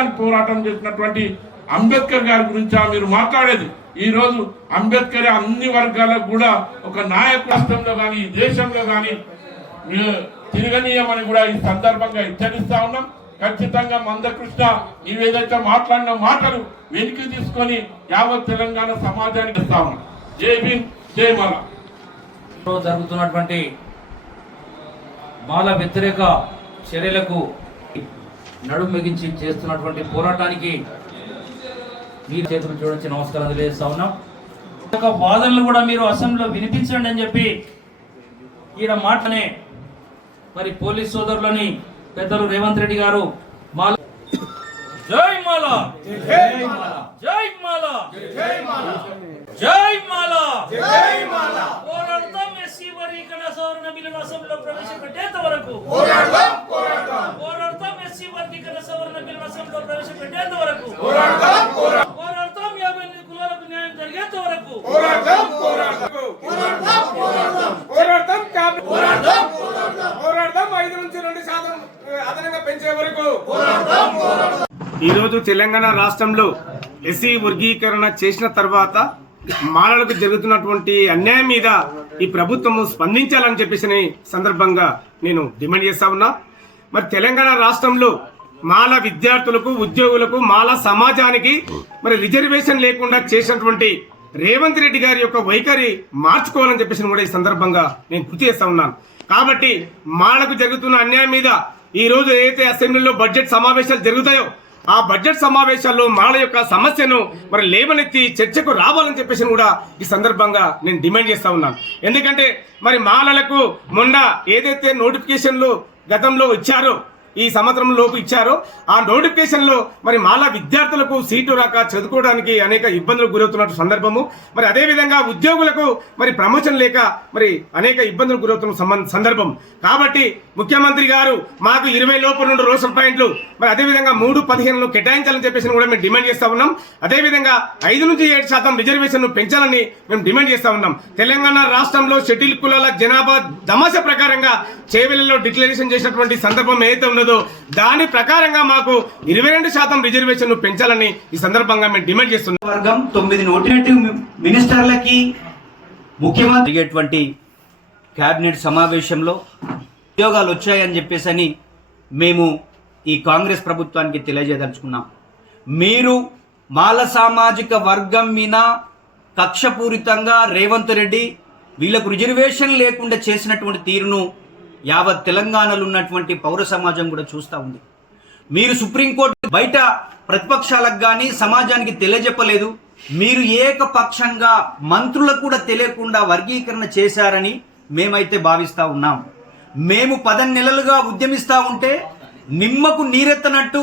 రాజ్యాంగాన్ని పోరాటం చేసినటువంటి అంబేద్కర్ గారి గురించి మీరు మాట్లాడేది? ఈ రోజు అంబేద్కర్ అన్ని వర్గాలకు కూడా ఒక నాయకుడు రాష్ట్రంలో కానీ ఈ దేశంలో కానీ తిరగనీయమని కూడా ఈ సందర్భంగా హెచ్చరిస్తా ఉన్నాం. ఖచ్చితంగా మందకృష్ణ నీవేదైతే మాట్లాడిన మాటలు వెనక్కి తీసుకొని యావత్ తెలంగాణ సమాజానికి ఇస్తా ఉన్నాం. జై భీమ్, జై మాల. జరుగుతున్నటువంటి మాల వ్యతిరేక చర్యలకు నడుము బిగించి చేస్తున్నటువంటి పోరాటానికి మీ చేతులు చూడొచ్చి నమస్కారం తెలియజేస్తా ఉన్నాం. ఒక వాదనలు కూడా మీరు అసెంబ్లీలో వినిపించండి అని చెప్పి ఈయన మాటనే మరి పోలీస్ సోదరులని పెద్దలు రేవంత్ రెడ్డి గారు మాల జై మాల, జై మాల, జై మాల, జై మాల, జై మాల, జై మాల. పోరాడతాం ఎస్సీ వర్గీకరణ సవరణ బిల్లును అసెంబ్లీలో ప్రవేశపెట్టేంత వరకు పోరాడతాం, పోరాడతాం, పోరాడతాం. ఎస్సీ వర్గీకరణ సవరణ బిల్లును అసెంబ్లీలో ప్రవేశపెట్టేంత వరకు పోరాడతాం, పోరాడతాం, పోరాడతాం. 58 కులాలకు న్యాయం జరిగేంత వరకు పోరాడతాం, పోరాడతాం, పోరాడతాం, పోరాడతాం, పోరాడతాం, పోరాడతాం, పోరాడతాం. 5 నుంచి 2% అదనంగా పెంచే వరకు పోరాడతాం, పోరాడతాం. ఈరోజు తెలంగాణ రాష్ట్రంలో ఎస్సీ వర్గీకరణ చేసిన తర్వాత మాలలకు జరుగుతున్నటువంటి అన్యాయం మీద ఈ ప్రభుత్వము స్పందించాలని చెప్పేసి సందర్భంగా నేను డిమాండ్ చేస్తా ఉన్నా. మరి తెలంగాణ రాష్ట్రంలో మాల విద్యార్థులకు, ఉద్యోగులకు, మాల సమాజానికి మరి రిజర్వేషన్ లేకుండా చేసినటువంటి రేవంత్ రెడ్డి గారి యొక్క వైఖరి మార్చుకోవాలని చెప్పేసి కూడా ఈ సందర్భంగా నేను గుర్తు చేస్తా ఉన్నాను. కాబట్టి మాలకు జరుగుతున్న అన్యాయం మీద ఈ రోజు ఏదైతే అసెంబ్లీలో బడ్జెట్ సమావేశాలు జరుగుతాయో ఆ బడ్జెట్ సమావేశాల్లో మాల యొక్క సమస్యను మరి లేవనెత్తి చర్చకు రావాలని చెప్పేసి కూడా ఈ సందర్భంగా నేను డిమాండ్ చేస్తా ఉన్నాను. ఎందుకంటే మరి మాలలకు మొన్న ఏదైతే నోటిఫికేషన్లు గతంలో ఇచ్చారో, ఈ సంవత్సరం లోపు ఇచ్చారో, ఆ నోటిఫికేషన్ లో మరి మాల విద్యార్థులకు సీటు రాక చదువుకోవడానికి అనేక ఇబ్బందులకు గురవుతున్న సందర్భము, మరి అదే విధంగా ఉద్యోగులకు మరి ప్రమోషన్ లేక మరి అనేక ఇబ్బందులకు గురవుతున్న సందర్భం. కాబట్టి ముఖ్యమంత్రి గారు మాకు 20 లోపు 2 రోస్టర్ పాయింట్లు మరి అదే విధంగా 3-15 కేటాయించాలని చెప్పేసి కూడా మేము డిమాండ్ చేస్తా ఉన్నాం. అదే విధంగా 5 నుంచి 7% రిజర్వేషన్ పెంచాలని మేము డిమాండ్ చేస్తా ఉన్నాం. తెలంగాణ రాష్ట్రంలో షెడ్యూల్ కులాల జనాభా దమాస ప్రకారంగా చేవెళ్లలో డిక్లరేషన్ చేసినటువంటి సందర్భం ఏదైతే ఉన్నదో దాని ప్రకారంగా మాకు 22% రిజర్వేషన్ పెంచాలని ఈ సందర్భంగా మేము డిమాండ్ చేస్తున్నాం. వర్గం 9 నోటినేటివ్ మినిస్టర్లకి ముఖ్యమంత్రి జరిగేటువంటి కేబినెట్ సమావేశంలో ఉద్యోగాలు వచ్చాయని చెప్పేసి మేము ఈ కాంగ్రెస్ ప్రభుత్వానికి తెలియజేయదలుచుకున్నాం. మీరు మాల సామాజిక వర్గం మీద కక్షపూరితంగా రేవంత్ రెడ్డి వీళ్ళకు రిజర్వేషన్ లేకుండా చేసినటువంటి తీరును యావత్ తెలంగాణలో ఉన్నటువంటి పౌర సమాజం కూడా చూస్తూ ఉంది. మీరు సుప్రీంకోర్టు బయట ప్రతిపక్షాలకు కానీ సమాజానికి తెలియజెప్పలేదు. మీరు ఏకపక్షంగా మంత్రులకు కూడా తెలియకుండా వర్గీకరణ చేశారని మేమైతే భావిస్తూ ఉన్నాం. మేము 10 నెలలుగా ఉద్యమిస్తూ ఉంటే నిమ్మకు నీరెత్తనట్టు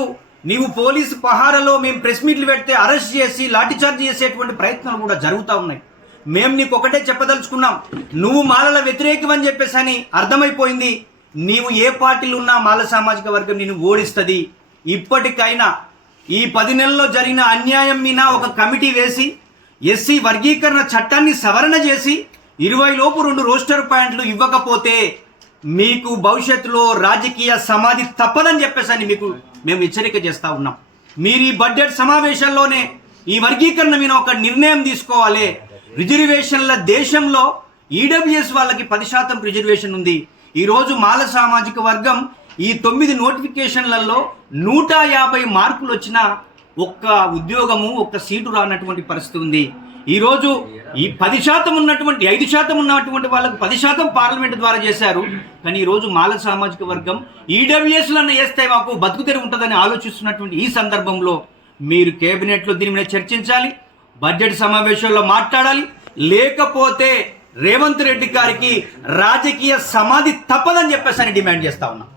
నీవు పోలీసు పహారలో మేము ప్రెస్ మీట్లు పెడితే అరెస్ట్ చేసి లాఠీచార్జ్ చేసేటువంటి ప్రయత్నాలు కూడా జరుగుతూ ఉన్నాయి. మేము నీకు ఒకటే చెప్పదలుచుకున్నాం, నువ్వు మాలల వ్యతిరేకం అని చెప్పేసి అర్థమైపోయింది. నీవు ఏ పార్టీలు ఉన్నా మాల సామాజిక వర్గం నిన్ను ఓడిస్తుంది. ఇప్పటికైనా ఈ 10 నెలల్లో జరిగిన అన్యాయం మీద ఒక కమిటీ వేసి ఎస్సీ వర్గీకరణ చట్టాన్ని సవరణ చేసి 20 లోపు 2 రోస్టర్ పాయింట్లు ఇవ్వకపోతే మీకు భవిష్యత్తులో రాజకీయ సమాధి తప్పదని చెప్పేసి మీకు మేము హెచ్చరిక చేస్తా ఉన్నాం. మీరు ఈ బడ్జెట్ సమావేశంలోనే ఈ వర్గీకరణ మీద ఒక నిర్ణయం తీసుకోవాలి. రిజర్వేషన్ల దేశంలో ఈడబ్ల్యూఎస్ వాళ్ళకి 10% రిజర్వేషన్ ఉంది. ఈరోజు మాల సామాజిక వర్గం ఈ 9 నోటిఫికేషన్లలో 150 మార్కులు వచ్చినా ఒక్క ఉద్యోగము, ఒక్క సీటు రానటువంటి పరిస్థితి ఉంది. ఈరోజు ఈ 10% ఉన్నటువంటి 5% ఉన్నటువంటి వాళ్ళకు 10% పార్లమెంట్ ద్వారా చేశారు. కానీ ఈరోజు మాల సామాజిక వర్గం ఈడబ్ల్యూఎస్లను వేస్తే మాకు బతుకుతెరి ఉంటుందని ఆలోచిస్తున్నటువంటి ఈ సందర్భంలో మీరు కేబినెట్లో దీని మీద చర్చించాలి, బడ్జెట్ సమావేశంలో మాట్లాడాలి. లేకపోతే రేవంత్ రెడ్డి గారికి రాజకీయ సమాధి తప్పదని చెప్పేసి డిమాండ్ చేస్తా ఉన్నాం.